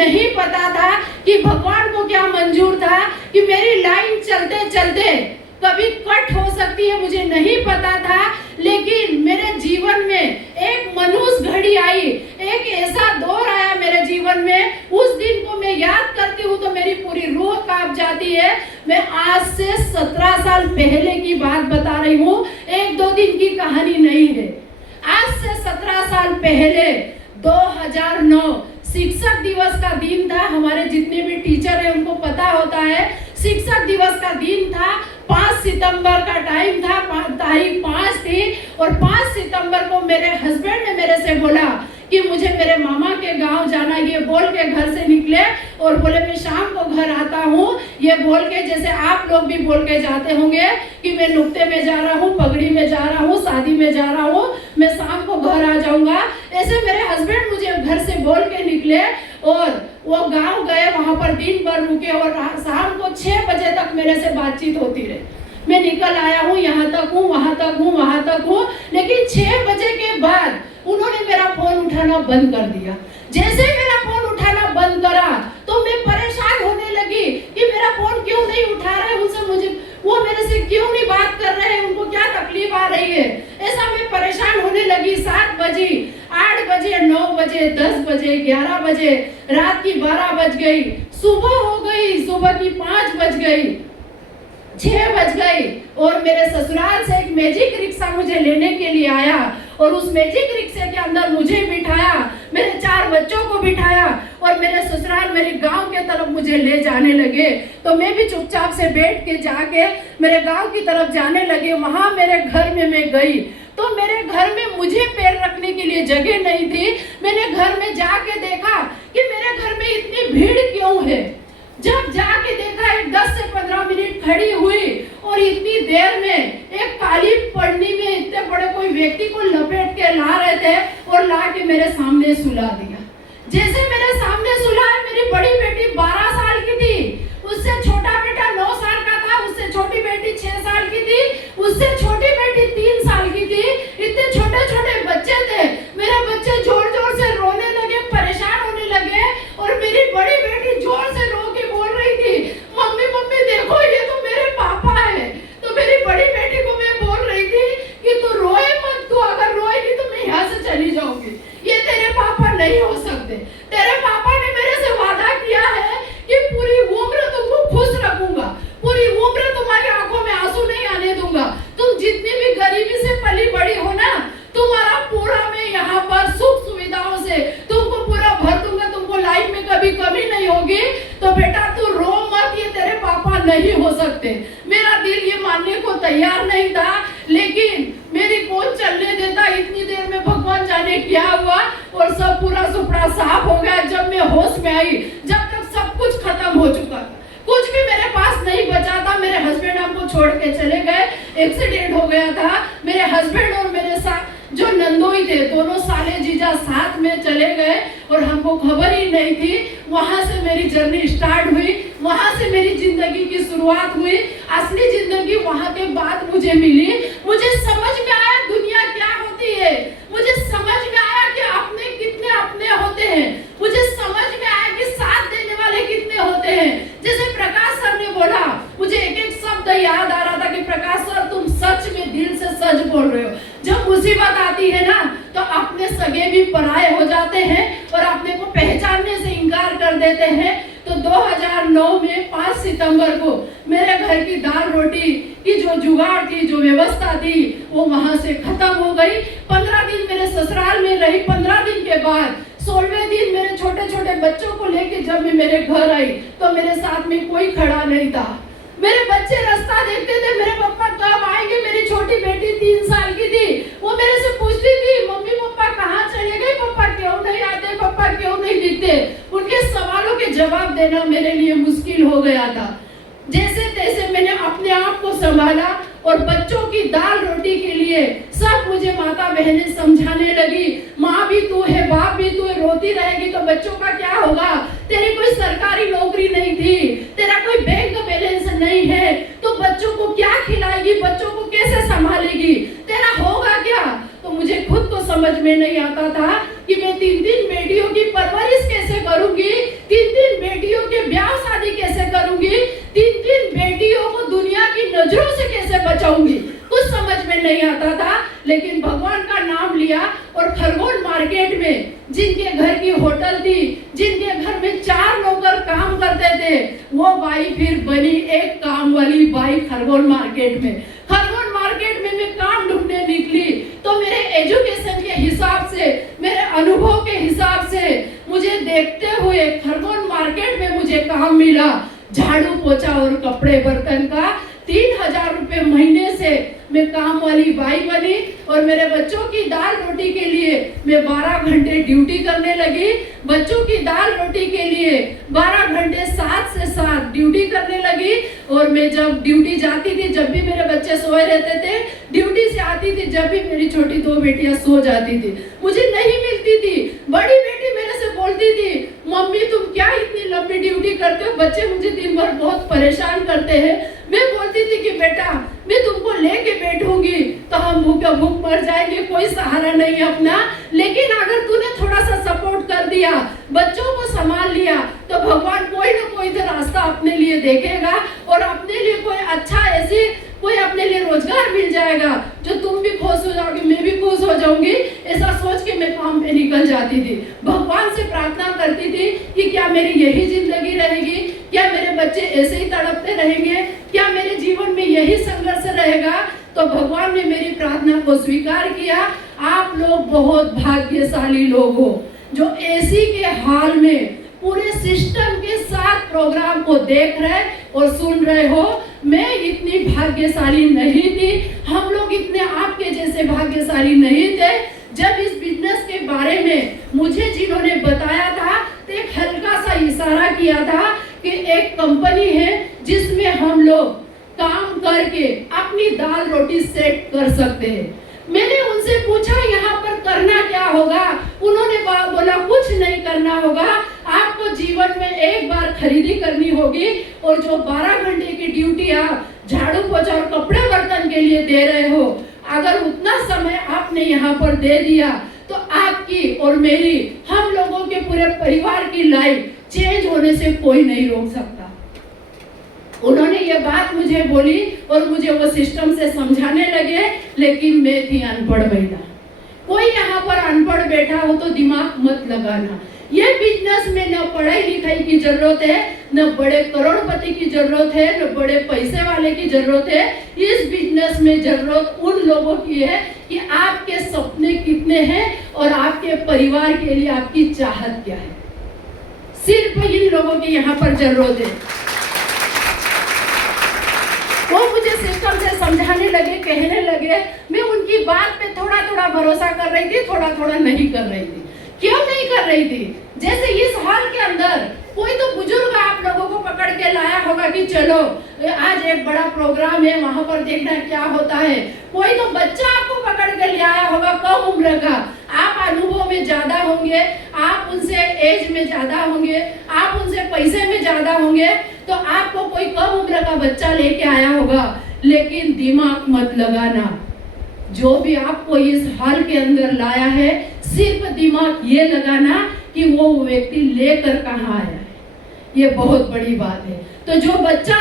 नहीं पता था कि भगवान को क्या मंजूर था कि मेरी लाइन चलते चलते कभी कट हो सकती है, मुझे नहीं पता था। लेकिन मेरे जीवन में एक मनुष्य घड़ी आई, एक ऐसा दौर आया मेरे जीवन में, उस दिन को मैं याद करती हूँ तो मेरी पूरी रूह कांप जाती है। मैं आज से 17 साल पहले की बात बता रही हूँ, एक दो दिन की कहानी नहीं है। आज से 17 साल पहले 2009 शिक्षक दिवस का दिन था। हमारे जितने भी टीचर हैं उनको पता होता है, शिक्षक दिवस का दिन था। 5 सितंबर का टाइम था, तारीख 5 थी और 5 सितंबर को मेरे हस्बैंड ने मेरे से बोला कि मुझे मेरे मामा के गांव जाना। ये बोल के घर से निकले और बोले मैं शाम को घर आता हूँ। ये बोल के जैसे आप लोग भी बोल के जाते होंगे कि मैं नुक्ते में जा रहा हूँ, पगड़ी में जा रहा हूँ, शादी में जा रहा हूँ, मैं शाम को घर आ जाऊंगा। ऐसे मेरे हस्बैंड मुझे घर से बोल के निकले और वो गांव गए, वहां पर दिन भर रुके और शाम को 6 बजे तक मेरे से बातचीत होती रही। मैं निकल आया हूँ, यहाँ तक हूँ, वहां तक हूँ, वहां तक हूँ, लेकिन 6 बजे के बाद उन्होंने मेरा फोन उठाना बंद कर दिया। जैसे मेरा फोन उठाना बंद करा तो मैं परेशान होने लगी कि मेरा फोन क्यों नहीं उठा रहे, उनसे मुझे वो मेरे से क्यों नहीं बात कर रहे हैं, उनको क्या तकलीफ आ रही है। ऐसा मैं परेशान होने लगी। 7 बजे, 8 बजे, 9 बजे, 10 बजे, 11 बजे, रात की 12 बज गई, सुबह हो गई, सुबह की 5 बज गई, 6 बज गई और मेरे ससुराल से एक मैजिक रिक्शा मुझे लेने के लिए आया और उस मैजिक रिक्शे के अंदर मुझे बिठाया, मेरे 4 बच्चों को बिठाया और मेरे ससुराल, मेरे गांव के तरफ मुझे ले जाने लगे। तो मैं भी चुपचाप से बैठ के जाके मेरे गांव की तरफ जाने लगे। वहां मेरे घर में मैं गई तो मेरे घर में मुझे पैर रखने के लिए जगह नहीं थी। मैंने घर में जाके देखा कि मेरे घर में इतनी भीड़ क्यों है। जब जाके देखा, एक 10 से 15 मिनट खड़ी हुई और इतनी देर में एक काली पन्नी में इतने बड़े कोई व्यक्ति को लपेट के ला रहे थे और ला के मेरे सामने सुला दिया। जैसे मेरे सामने सुला, मेरी बड़ी बेटी 12 साल की थी, उससे छोटा बेटा 9 साल का था, उससे छोटी बेटी 6 साल की थी, उससे छोटी बेटी 3 साल की थी। इतने छोटे छोटे बच्चे थे। मेरे बच्चे जोर जोर से रोने लगे, परेशान होने लगे और मेरी बड़ी बेटी जोर से रो के बोल रही थी, मम्मी मम्मी देखो ये तो मेरे पापा है। तो मेरी बड़ी बेटी को मैं बोल रही थी कि तू रोए मत, तू अगर रोएगी तो मैं यहाँ से चली जाऊंगी, ये तेरे पापा नहीं हो सकते। तेरे पापा ने मेरे से वादा किया है कि पूरी उम्र तुमको खुश रखूंगा, पूरी उम्र तुम्हारी आंखों में आंसू नहीं आने दूंगा। तुम जितनी भी गरीबी से पली बड़ी हो ना, तुम्हारा पूरा मैं यहाँ पर सुख सुविधाओं से तुमको पूरा भर दूंगा, तुमको लाइफ में कभी कमी नहीं होगी। तो बेटा तू रो मत, ये तेरे पापा नहीं हो सकते। मेरा दिल ये मानने को तैयार नहीं था, लेकिन मेरी कौन चलने देता। इतनी देर में भगवान जाने क्या हुआ और सब पूरा सुपड़ा साफ हो गया। जब मैं होश में आई, जब तक सब कुछ खत्म हो चुका था, कुछ भी मेरे पास नहीं बचा था। मेरे हस्बैंड हमको छोड़ के चले गए, एक्सीडेंट हो गया था। मेरे हस्बैंड और मेरे साथ जो नंदोई थे, दोनों साले जीजा साथ में चले गए और हमको खबर ही नहीं थी। वहां से मेरी जर्नी स्टार्ट हुई, वहां से मेरी जिंदगी की शुरुआत हुई। असली जिंदगी वहां के बाद मुझे मिली। मुझे समझ में आया दुनिया क्या होती है, मुझे समझ में आया कि अपने कितने अपने होते हैं, मुझे समझ में आया कि साथ देने वाले कितने होते हैं। जैसे प्रकाश सर ने बोला, मुझे एक एक शब्द याद आ रहा था कि प्रकाश सर तुम सच में दिल से सच बोल रहे हो। जब मुसीबत आती है ना तो अपने सगे भी पराये हो जाते हैं और अपने को पहचानने से इनकार कर देते हैं। तो 2009 में 5 सितंबर को मेरे घर की दाल रोटी की जो जुगाड़ थी, जो व्यवस्था थी, वो वहां से खत्म हो गई। 15 दिन मेरे ससुराल में रही। 15 दिन के बाद 16वें दिन मेरे छोटे छोटे बच्चों को लेके जब मैं मेरे घर आई तो मेरे साथ में कोई खड़ा नहीं था। मेरे बच्चे रास्ता देखते थे, मेरे पापा कब आएंगे। मेरी छोटी बेटी 3 साल की थी, वो मेरे से पूछती थी मम्मी पापा कहाँ चले गए, पापा क्यों नहीं आते, पापा क्यों नहीं दिखते। उनके सवालों के जवाब देना मेरे लिए मुश्किल हो गया था। जैसे तैसे मैंने अपने आप को संभाला और बच्चों की दाल रोटी के लिए सब मुझे माता बहनें समझाने लगी, माँ भी तू है, बाप भी तू है, रोती रहेगी तो बच्चों का क्या होगा। तेरी कोई सरकारी नौकरी नहीं थी, तेरा कोई बैंक बैलेंस नहीं है, तो बच्चों को क्या खिलाएगी, बच्चों को कैसे संभालेगी, तेरा होगा क्या। तो मुझे खुद को समझ में नहीं आता था कि मैं 3 बेटियों की परवरिश कैसे करूंगी। जाऊंगी, कुछ समझ में नहीं आता था। लेकिन भगवान का नाम लिया और खरगोन मार्केट में जिनके घर की होटल थी, जिनके घर में 4 नौकर काम करते थे, वो बाई फिर बनी एक काम वाली बाई खरगोन मार्केट में। खरगोन मार्केट में मैं काम ढूंढने निकली तो मेरे एजुकेशन के हिसाब से, मेरे अनुभव के हिसाब से मुझे देखते हुए खरगोन मार्केट में मुझे काम मिला, झाड़ू पोछा और कपड़े बर्तन का। 3000 रुपए महीने से मैं काम वाली बाई बनी और मेरे बच्चों की दाल रोटी के लिए मैं 12 घंटे ड्यूटी करने लगी। बच्चों की दाल रोटी के लिए 12 घंटे 7 से 7 ड्यूटी करने लगी। और मैं जब ड्यूटी जाती थी, जब भी मेरे बच्चे सोए रहते थे, ड्यूटी से आती थी, जब भी मेरी छोटी 2 बेटियां सो जाती थी, मुझे नहीं मिलती थी। बड़ी बेटी मेरे से बोलती थी, मम्मी तुम क्या इतनी लंबी ड्यूटी करते हो, बच्चे मुझे दिन भर बहुत परेशान करते हैं। मैं बोलती थी कि बेटा मैं तुमको लेके बैठूंगी तो हम भूख मर जाएंगे, कोई सहारा नहीं अपना। लेकिन अगर तूने थोड़ा सा सपोर्ट कर दिया, बच्चों को संभाल लिया, तो भगवान कोई ना कोई तो रास्ता अपने लिए देखेगा और अपने लिए कोई अच्छा ऐसी कोई अपने लिए रोजगार मिल जाएगा जो तुम भी खुश हो जाओगी, मैं भी खुश हो जाऊंगी। ऐसा सोच के मैं काम पे निकल जाती थी। भगवान से प्रार्थना करती थी कि क्या मेरी यही जिंदगी रहेगी, क्या मेरे बच्चे ऐसे ही तड़पते रहेंगे, क्या मेरे जीवन में यही संघर्ष रहेगा। तो भगवान ने मेरी प्रार्थना को स्वीकार किया। आप लोग बहुत भाग्यशाली लोग हो जो एसी के हाल में पूरे सिस्टम के साथ प्रोग्राम को देख रहे और सुन रहे हो। मैं इतनी भाग्यशाली नहीं थी, हम लोग इतने आपके जैसे भाग्यशाली नहीं थे। जब इस बिजनेस के बारे में मुझे जिन्होंने बताया था तो एक हल्का सा इशारा किया था कि एक कंपनी है जिसमें हम लोग काम करके अपनी दाल रोटी सेट कर सकते हैं। मैंने उनसे पूछा यहाँ पर करना क्या होगा, उन्होंने बोला कुछ नहीं करना होगा, आपको जीवन में एक बार खरीदी करनी होगी और जो 12 घंटे की ड्यूटी आप झाड़ू पोछा और कपड़े बर्तन के लिए दे रहे हो, अगर उतना समय आपने यहाँ पर दे दिया तो आपकी और मेरी, हम लोगों के पूरे परिवार की लाइफ चेंज होने से कोई नहीं रोक सकता। उन्होंने ये बात मुझे बोली और मुझे वो सिस्टम से समझाने लगे, लेकिन मैं थी अनपढ़ महिला। कोई यहाँ पर अनपढ़ बैठा हो तो दिमाग मत लगाना। ये बिजनेस में न पढ़ाई लिखाई की जरूरत है, न बड़े करोड़पति की जरूरत है, न बड़े पैसे वाले की जरूरत है। इस बिजनेस में जरूरत उन लोगों की है कि आपके सपने कितने हैं और आपके परिवार के लिए आपकी चाहत क्या है। सिर्फ इन लोगों की यहाँ पर जरूरत है। वो मुझे सिस्टम से समझाने लगे, कहने लगे। मैं उनकी बात पे थोड़ा थोड़ा भरोसा कर रही थी, थोड़ा थोड़ा नहीं कर रही थी। क्यों नहीं कर रही थी? जैसे इस हॉल के अंदर कोई तो बुजुर्ग आप लोगों को पकड़ के लाया होगा कि चलो आज एक बड़ा प्रोग्राम है, वहां पर देखना क्या होता है। कोई तो बच्चा आपको पकड़ के ले आया होगा कम उम्र का, आप अनुभव में ज्यादा होंगे, आप उनसे एज में ज्यादा होंगे, आप उनसे पैसे में ज्यादा होंगे, तो आपको कोई कम उम्र का बच्चा लेके आया होगा। लेकिन दिमाग मत लगाना, जो भी आपको इस हॉल के अंदर लाया है, सिर्फ दिमाग ये लगाना कि वो व्यक्ति लेकर कहाँ आया है। ये बहुत बड़ी बात है। तो जो बच्चा